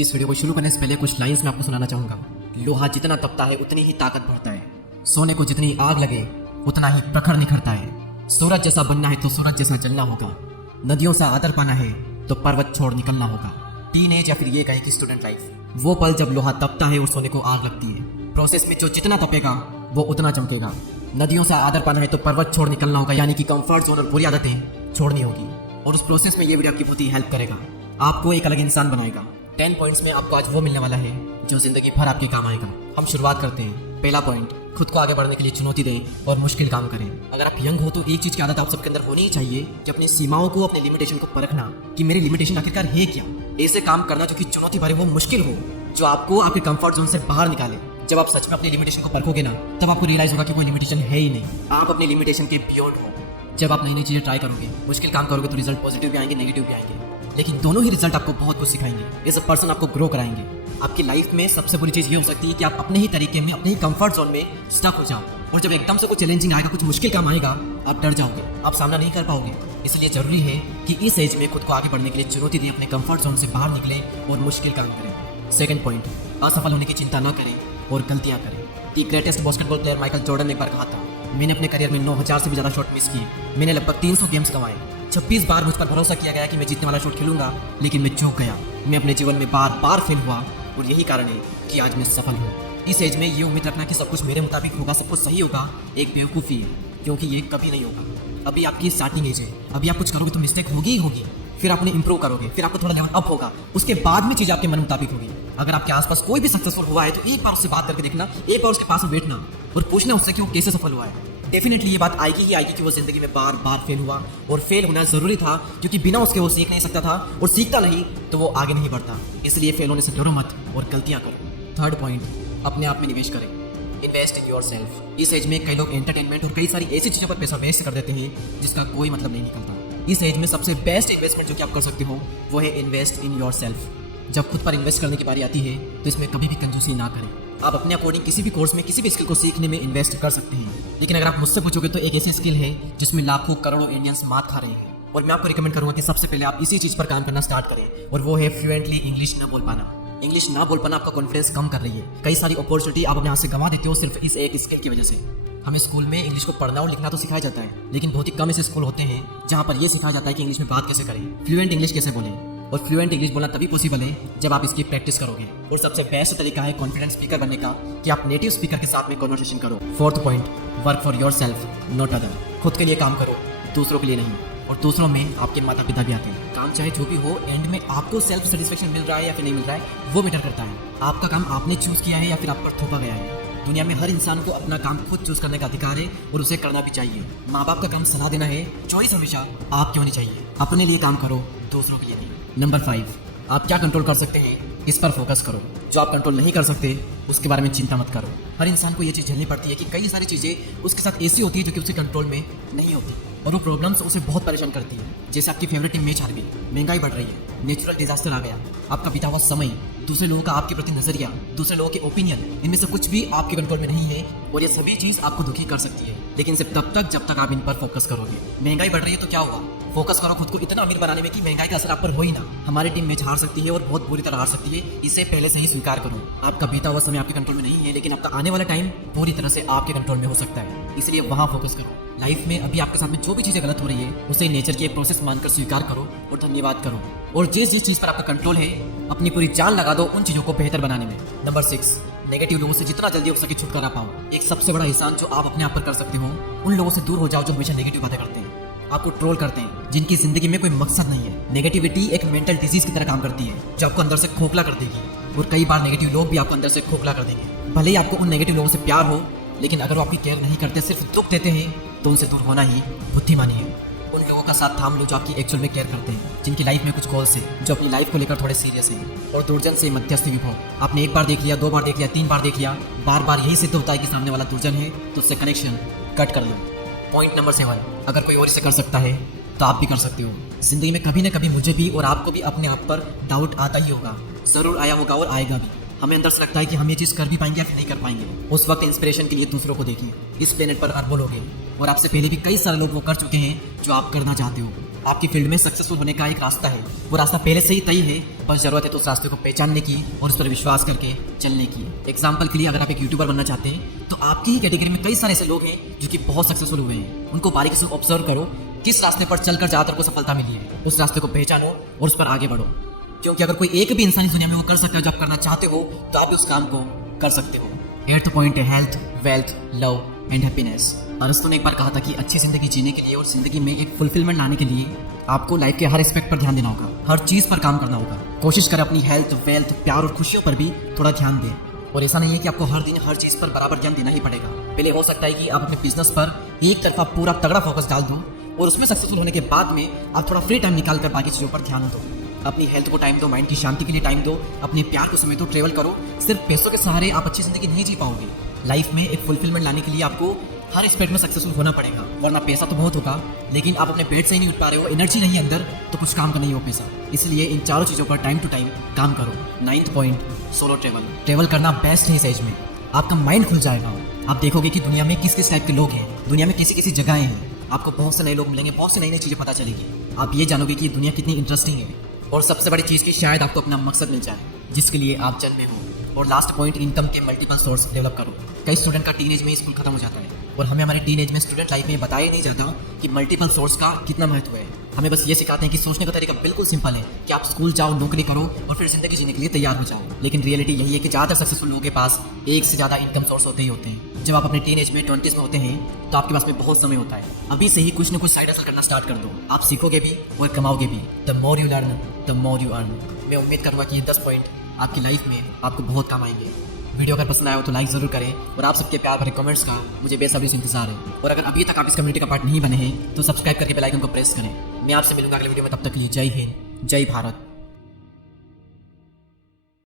इस वीडियो को शुरू करने से पहले कुछ लाइंस मैं आपको सुनाना चाहूंगा। लोहा जितना तपता है उतनी ही ताकत बढ़ता है। सोने को जितनी आग लगे उतना ही प्रखर निखरता है। सूरज जैसा बनना है तो सूरज जैसा जलना होगा। नदियों सा आदर पाना है तो पर्वत छोड़ निकलना होगा। टीनेज या फिर ये कहे कि स्टूडेंट लाइफ, वो पल जब लोहा तपता है और सोने को आग लगती है। प्रोसेस में जो जितना तपेगा वो उतना चमकेगा। नदियों से आदर पाना है तो पर्वत छोड़ निकलना होगा, यानी कि कंफर्ट जोन और बुरी आदतें छोड़नी होगी। और उस प्रोसेस में ये वीडियो आपकी बहुत ही हेल्प करेगा, आपको एक अलग इंसान बनाएगा। 10 पॉइंट्स में आपको आज वो मिलने वाला है जो जिंदगी भर आपके काम आएगा। हम शुरुआत करते हैं। पहला पॉइंट, खुद को आगे बढ़ने के लिए चुनौती दें और मुश्किल काम करें। अगर आप यंग हो तो एक चीज की आदत आप सबके अंदर होनी ही चाहिए कि अपनी सीमाओं को, अपने लिमिटेशन को परखना कि मेरी लिमिटेशन आखिरकार है क्या। ऐसे काम करना जो कि चुनौती भरे हो, मुश्किल हो, जो आपको आपके कंफर्ट जोन से बाहर निकाले। जब आप सच में अपनी लिमिटेशन को परखोगे ना, तब आपको रियलाइज होगा कि कोई लिमिटेशन है ही नहीं, आप अपनी लिमिटेशन के बियॉन्ड हो। जब आप नई नई चीजें ट्राई करोगे, मुश्किल काम करोगे, तो रिजल्ट पॉजिटिव भी आएंगे, नेगेटिव भी आएंगे, लेकिन दोनों ही रिजल्ट आपको बहुत कुछ सिखाएंगे। एज अ पर्सन आपको ग्रो कराएंगे। आपकी लाइफ में सबसे बुरी चीज ये हो सकती है कि आप अपने ही तरीके में, अपने ही कंफर्ट जोन में स्टक हो जाओ, और जब एकदम से कुछ चैलेंजिंग आएगा, कुछ मुश्किल काम आएगा, आप डर जाओगे, आप सामना नहीं कर पाओगे। इसलिए जरूरी है कि इस एज में खुद को आगे बढ़ने के लिए चुनौती दें, अपने कंफर्ट जोन से बाहर निकले और मुश्किल काम करें। सेकंड पॉइंट, असफल होने की चिंता न करें और गलतियां करें। The greatest basketball player Michael Jordan ने एक बार कहा था, मैंने अपने करियर में 9000 से भी ज्यादा शॉट मिस किए। मैंने लगभग 300 गेम्स गंवाए। 26 बार मुझ पर भरोसा किया गया कि मैं जीतने वाला शॉट खेलूंगा, लेकिन मैं चूक गया। मैं अपने जीवन में बार बार फेल हुआ, और यही कारण है कि आज मैं सफल हूँ। इस एज में ये उम्मीद रखना कि सब कुछ मेरे मुताबिक होगा, सब कुछ सही होगा, एक बेवकूफ़ी है, क्योंकि ये कभी नहीं होगा। अभी आपकी स्टार्टिंग एज है, अभी आप कुछ करोगे तो मिस्टेक होगी ही होगी, फिर आपने इंप्रूव करोगे, फिर आपको थोड़ा लेवल अप होगा, उसके बाद में चीज़ आपके मन मुताबिक होगी। अगर आपके आसपास कोई भी सक्सेसफुल हुआ है तो एक बार उससे बात करके देखना, एक बार उसके पास में बैठना और पूछना उससे कि वो कैसे सफल हुआ है। डेफिनेटली ये बात आएगी ही आएगी कि वो जिंदगी में बार बार फेल हुआ, और फेल होना जरूरी था, क्योंकि बिना उसके वो सीख नहीं सकता था, और सीखता नहीं तो वो आगे नहीं बढ़ता। इसलिए फेल होने से डरो मत और गलतियां करो। थर्ड पॉइंट, अपने आप में निवेश करें। Invest in your self. इस एज में कई लोग एंटरटेनमेंट और कई सारी ऐसी चीज़ों पर पैसा वेस्ट कर देते हैं जिसका कोई मतलब नहीं निकलता। इस एज में सबसे बेस्ट इन्वेस्टमेंट जो कि आप कर सकते हो वो है इन्वेस्ट इन योर सेल्फ। जब खुद पर इन्वेस्ट करने की बारी आती है तो इसमें कभी भी कंजूसी ना करें। आप अपने अकॉर्डिंग किसी भी कोर्स में, किसी भी स्किल को सीखने में इन्वेस्ट कर सकते हैं, लेकिन अगर आप मुझसे पूछोगे तो एक ऐसी स्किल है जिसमें लाखों करोड़ों इंडियंस मात खा रहे हैं, और मैं आपको रिकमेंड करूंगा कि सबसे पहले आप इसी चीज़ पर काम करना स्टार्ट करें, और वो है फ्लुएंटली इंग्लिश न बोल पाना। इंग्लिश ना बोल पाना आपका कॉन्फिडेंस कम कर रही है। कई सारी अपॉर्चुनिटी आप अपने हाथ से गंवा देते हो सिर्फ इस एक स्किल की वजह से। हमें स्कूल में इंग्लिश को पढ़ना और लिखना तो सिखाया जाता है, लेकिन बहुत ही कम ऐसे स्कूल होते हैं जहाँ पर यह सिखाया जाता है कि इंग्लिश में बात कैसे करें, फ्लुएंट इंग्लिश कैसे बोलें। और फ्लुएंट इंग्लिश बोलना तभी पॉसिबल है जब आप इसकी प्रैक्टिस करोगे, और सबसे बेस्ट तरीका है कॉन्फिडेंट स्पीकर बनने का कि आप नेटिव स्पीकर के साथ में कन्वर्सेशन करो। Fourth point, work for your self not other. खुद के लिए काम करो, दूसरों के लिए नहीं। और दूसरों में आपके माता पिता भी आते हैं। काम चाहे जो भी हो, एंड में आपको सेल्फ सेटिस्फेक्शन मिल रहा है या फिर नहीं मिल रहा है, वो मैटर करता है। आपका काम आपने चूज किया है या फिर आप पर थोपा गया है। दुनिया में हर इंसान को अपना काम खुद चूज करने का अधिकार है, और उसे करना भी चाहिए। माँ बाप का काम सलाह देना है, चॉइस हमेशा आपकी होनी चाहिए। अपने लिए काम करो, दूसरों के लिए नहीं। नंबर 5, आप क्या कंट्रोल कर सकते हैं इस पर फोकस करो। जो आप कंट्रोल नहीं कर सकते उसके बारे में चिंता मत करो। हर इंसान को ये चीज़ झेलनी पड़ती है कि कई सारी चीज़ें उसके साथ ऐसी होती है जो कि उसके कंट्रोल में नहीं होती, और वो प्रॉब्लम्स उसे बहुत परेशान करती है। जैसे आपकी फेवरेट टीम मैच हार गई, महंगाई बढ़ रही है, नेचुरल डिजास्टर आ गया, आपका बीता हुआ समय, दूसरे लोगों का आपके प्रति नजरिया, दूसरे लोगों के ओपिनियन, इनमें से कुछ भी आपके कंट्रोल में नहीं है, और ये सभी चीज़ आपको दुखी कर सकती है, लेकिन सिर्फ तब तक जब तक आप इन पर फोकस करोगे। महंगाई बढ़ रही है तो क्या हुआ, फोकस करो खुद को इतना अमीर बनाने में कि महंगाई का असर आप पर हो ही ना। हमारी टीम मैच हार सकती है और बहुत बुरी तरह हार सकती है, इसे पहले से ही स्वीकार करो। आपका बीता हुआ समय आपके कंट्रोल में नहीं है, लेकिन आपका आने वाला टाइम पूरी तरह से आपके कंट्रोल में हो सकता है, इसलिए वहाँ फोकस करो। लाइफ में अभी आपके साथ में जो भी चीज़ें गलत हो रही है उसे नेचर की एक प्रोसेस मानकर स्वीकार करो और धन्यवाद करो, और जिस जिस चीज़ पर आपका कंट्रोल है अपनी पूरी जान लगा दो उन चीज़ों को बेहतर बनाने में। नंबर 6, नेगेटिव लोगों से जितना जल्दी हो सके छुटकारा पाओ। एक सबसे बड़ा एहसान जो आप अपने आप पर कर सकते हो, उन लोगों से दूर हो जाओ जो हमेशा नेगेटिव बातें करते हैं, आपको ट्रोल करते हैं, जिनकी जिंदगी में कोई मकसद नहीं है। नेगेटिविटी एक मेंटल डिजीज की तरह काम करती है जो आपको अंदर से खोखला कर देगी, और कई बार नेगेटिव लोग भी आपको अंदर से खोखला कर देंगे। भले ही आपको उन नेगेटिव लोगों से प्यार हो, लेकिन अगर वो आपकी केयर नहीं करते, सिर्फ दुख देते हैं, तो उनसे दूर होना ही बुद्धिमानी है। उन लोगों का साथ थाम लो जो आपकी एक्चुअल में केयर करते हैं, जिनकी लाइफ में कुछ गोल्स है, जो अपनी लाइफ को लेकर थोड़े सीरियस हैं, और दुर्जन से मध्यस्थी विभो। आपने एक बार देख लिया, 2 बार देख लिया, 3 बार देख लिया, बार बार यही सिद्ध होता है कि सामने वाला दुर्जन है, तो उससे कनेक्शन कट कर लो। पॉइंट नंबर 7, अगर कोई और इसे कर सकता है तो आप भी कर सकते हो। जिंदगी में कभी ना कभी मुझे भी और आपको भी अपने आप पर डाउट आता ही होगा, जरूर आया होगा और आएगा भी। हमें अंदर से लगता है कि हम ये चीज़ कर भी पाएंगे या फिर नहीं कर पाएंगे। उस वक्त इंस्पिरेशन के लिए दूसरों को देखिए। इस प्लेनेट पर अरबों लोग हैं, और आपसे पहले भी कई सारे लोग वो कर चुके हैं जो आप करना चाहते हो। आपकी फील्ड में सक्सेसफुल होने का एक रास्ता है। वो रास्ता पहले से ही तय है, बस जरूरत है तो उस रास्ते को पहचानने की और उस पर विश्वास करके चलने की। एग्जाम्पल के लिए अगर आप एक यूट्यूबर बनना चाहते हैं तो आपकी ही कैटेगरी में कई सारे ऐसे लोग हैं जो कि बहुत सक्सेसफुल हुए हैं। उनको बारीकी से ऑब्जर्व करो, किस रास्ते पर चलकर ज़्यादातर को सफलता मिली है, उस रास्ते को पहचानो और उस पर आगे बढ़ो। क्योंकि अगर कोई एक भी इंसान इस दुनिया में वो कर सकता है जो आप करना चाहते हो, तो आप भी उस काम को कर सकते हो। 8th पॉइंट है health, wealth, love and happiness. अरस्तु ने एक बार कहा था कि अच्छी जिंदगी जीने के लिए और जिंदगी में एक फुलफिलमेंट लाने के लिए आपको लाइफ के हर एस्पेक्ट पर ध्यान देना होगा, हर चीज पर काम करना होगा। कोशिश करें अपनी हेल्थ, वेल्थ, प्यार और खुशियों पर भी थोड़ा ध्यान दें। और ऐसा नहीं है कि आपको हर दिन हर चीज पर बराबर ध्यान देना ही पड़ेगा। पहले हो सकता है कि आप अपने बिजनेस पर एक तरफा पूरा तगड़ा फोकस डाल दो और उसमें सक्सेसफुल होने के बाद में आप थोड़ा फ्री टाइम निकाल कर बाकी चीजों पर ध्यान दो। अपनी हेल्थ को टाइम दो, माइंड की शांति के लिए टाइम दो, अपने प्यार को समय दो, ट्रेवल करो। सिर्फ पैसों के सहारे आप अच्छी जिंदगी नहीं जी पाओगे। लाइफ में एक फुलफिलमेंट लाने के लिए आपको हर एस्पेक्ट में सक्सेसफुल होना पड़ेगा, वरना पैसा तो बहुत होगा लेकिन आप अपने पेट से ही नहीं उठ पा रहे हो, एनर्जी नहीं है अंदर, तो कुछ काम का नहीं हो पैसा। इसलिए इन चारों चीज़ों पर टाइम टू टाइम काम करो। 9th point, solo travel. Travel करना बेस्ट है इस एज में। आपका माइंड खुल जाएगा, आप देखोगे कि दुनिया में किस किस टाइप के लोग हैं, दुनिया में कैसी कैसी जगहें हैं। आपको बहुत से नए लोग मिलेंगे, बहुत से नई नई चीज़ें पता चलेगी। आप ये जानोगे कि दुनिया कितनी इंटरेस्टिंग है। और सबसे बड़ी चीज़ की शायद आपको अपना मकसद मिल जाए जिसके लिए आप जन्मे हो। और लास्ट पॉइंट, इनकम के मल्टीपल सोर्स डेवलप करो। कई स्टूडेंट का टीन एज में स्कूल खत्म हो जाता है और हमें हमारे टीन एज में स्टूडेंट लाइफ में बताया नहीं जाता कि मल्टीपल सोर्स का कितना महत्व है। हमें बस ये सिखाते हैं कि सोचने का तरीका बिल्कुल सिंपल है कि आप स्कूल जाओ, नौकरी करो और फिर जिंदगी जीने के लिए तैयार हो जाओ। लेकिन रियलिटी यही है कि ज़्यादातर सक्सेसफुल लोगों के पास एक से ज़्यादा इनकम सोर्स होते ही होते हैं। जब आप अपने टीन एज में 20s में होते हैं तो आपके पास में बहुत समय होता है। अभी से ही कुछ न कुछ साइड हसल करना स्टार्ट कर दो, आप सीखोगे भी और कमाओगे भी। The more you learn the more you earn. मैं उम्मीद करूँगा कि ये 10 पॉइंट आपकी लाइफ में आपको बहुत काम आएंगे। वीडियो अगर पसंद आया हो तो लाइक जरूर करें और आप सबके प्यार भरे कमेंट्स का मुझे बेसब्री से इंतजार है। और अगर अभी तक आप इस कम्युनिटी का पार्ट नहीं बने हैं तो सब्सक्राइब करके बेल आइकन को प्रेस करें। मैं आपसे मिलूंगा अगले वीडियो में, तब तक के लिए जय हिंद, जय भारत।